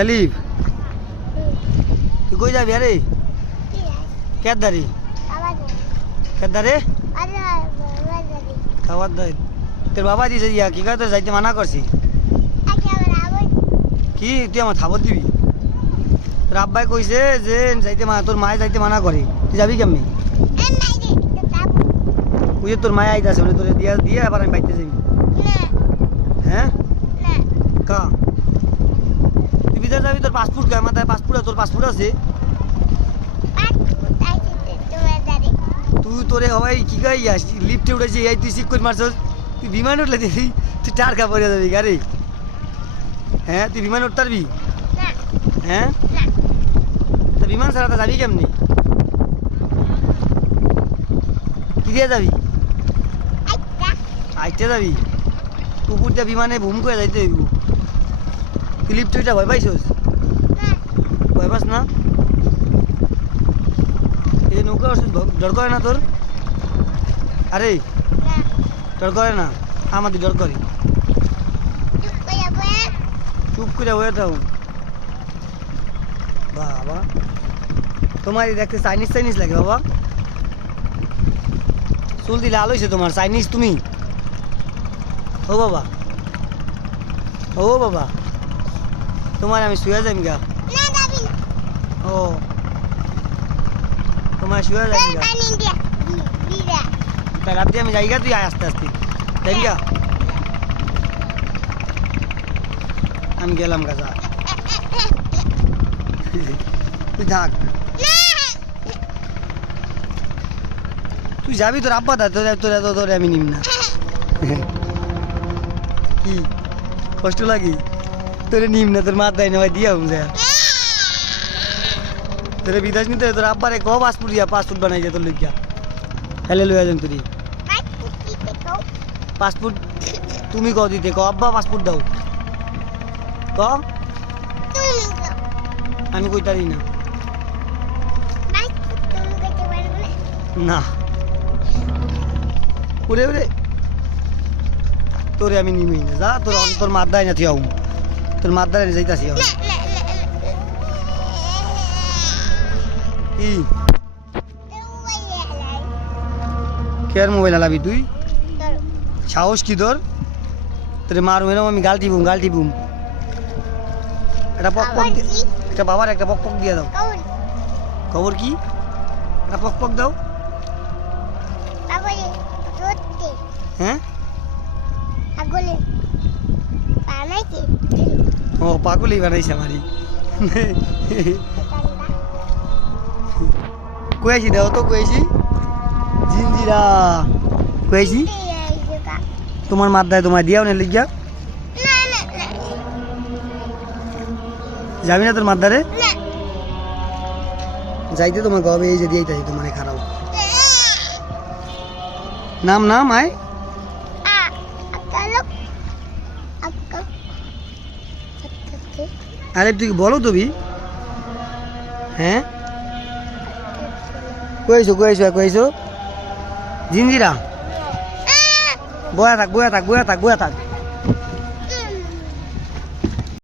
এলিফ তুই কই যাবি আরে কেদারি কেদারে খাবার দাই তোর বাবা দিছে ইয়া কি কয় তোর যাইতে মানা করছি কি তুই আমার খাবার দিবি তোর আব্বাই কইছে যে যাইতে তোর মায়ে যাইতে মানা করে তুই যাবি কেমনি ওই যে তোর মায়ে আইতাছে বলে তোরে দিয়া দিয়ে আবার আমি বাইতে যাবি হ্যাঁ কা তুই ভিতরে যাবি তোর পাসপোর্ট গায়ে মাথায় পাসপোর্ট তোর পাসপোর্ট আছে তুই তোরে হবাই কি গাই লিফটে উঠেছি এই তুই শিখ করে মারছস তুই বিমান উঠলে দিবি তুই টারকা পড়ে যাবি গাড়ি হ্যাঁ তুই বিমান উঠতে পারবি হ্যাঁ তা বিমান ছাড়া তো যাবি কেমনি কি দিয়ে যাবি আইতে যাবি কুকুর দিয়ে বিমানে ভুম করে যাইতে হইব তুই লিফটে উঠে ভয় পাইছস ভয় পাস না এই নৌকা ডর করে না তোর আরে ডর করে না আমাদের ডর করে চুপ করে হয়ে থাও বাবা তোমার দেখতে চাইনিজ চাইনিজ লাগে বাবা চুল দিলে আলো হয়েছে তোমার চাইনিজ তুমি ও বাবা ও বাবা তোমার আমি শুয়ে যাই গা ও তোমার শুয়ে যাই গা তাই রাত দিয়ে আমি যাই গা তুই আয় আস্তে আস্তে যাই গা আমি গেলাম গা যা তুই থাক তুই যাবি তোর আব্বা দা তোরা তোরে আমি নিম না কি কষ্ট লাগে তোরে নিম না তোর মাথায় নেওয়া দিয়া যা তোরে বিদেশ নিতে তোর আব্বারে ক পাসপোর্ট দিয়া পাসপোর্ট বানাই যা তোর লিখিয়া হেলে লইয়া যান তুই পাসপোর্ট তুমি ক দিতে ক আব্বা পাসপোর্ট দাও ক আমি কইতারি না না ওরে ওরে তোরে আমি নিমেই না যা তোর তোর মাদ্দায় না থিয়াও তোর মাদ্দায় যাইতাছি কি কেয়ার মোবাইল হালাবি তুই সাহস কি তোর তোরে মারুম এরকম আমি গাল টিপুম একটা পক পক একটা বাবার একটা পক পক দিয়ে দাও খবর কি একটা পক পক দাও হ্যাঁ ও পাগলই বানাইছে আমারই কয়েছি দাও তো কয়েছি জিঞ্জিরা কয়েছি তোমার মাথায় তোমার দিয়াও না লিখিয়া যাবি না তোর মাদ্দারে যাইতে তোমার গবে এই যে দিয়েছি তোমার খারাপ নাম নাম আয় আরে তুই বলো তুমি হ্যাঁ কইছো জিঞ্জিরা বয়া থাক